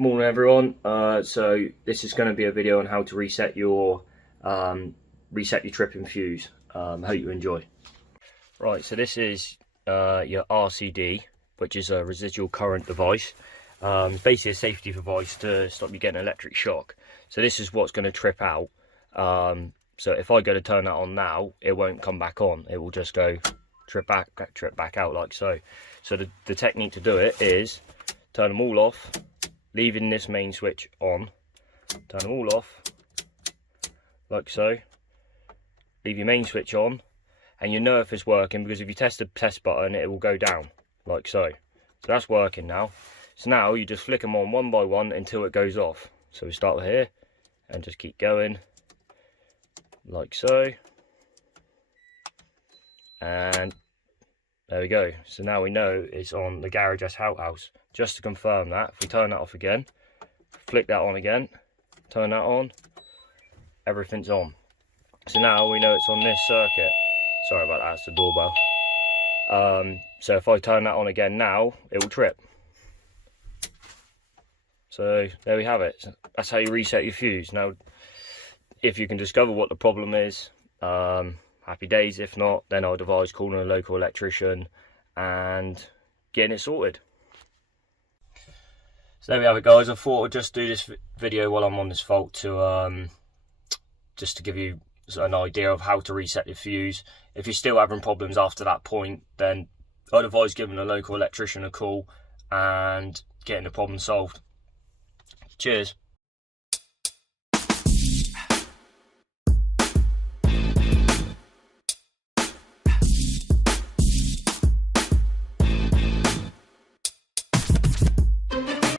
Good morning everyone. So this is going to be a video on how to reset your tripping fuse. Hope you enjoy. Right, so this is your RCD, which is a residual current device. It's basically a safety device to stop you getting electric shock. So this is what's going to trip out. So if I go to turn that on now, it won't come back on. It will just go trip back out like so. So the technique to do it is turn them all off, leaving this main switch on, turn them all off like so, leave your main switch on, and you know if it's working because if you test the test button it will go down like so. So that's working now. So now you just flick them on one by one until it goes off. So we start with here and just keep going like so, and there we go. So now we know it's on the garage outhouse. Just to confirm that, if we turn that off again, flick that on again, turn that on, everything's on. So now we know it's on this circuit. Sorry about that, it's the doorbell. So if I turn that on again now, it will trip. So there we have it. That's how you reset your fuse. Now, if you can discover what the problem is, happy days. If not, then I'd advise calling a local electrician and getting it sorted. So there we have it, guys. I thought I'd just do this video while I'm on this fault to just to give you an idea of how to reset your fuse. If you're still having problems after that point, then I'd advise giving a local electrician a call and getting the problem solved. Cheers.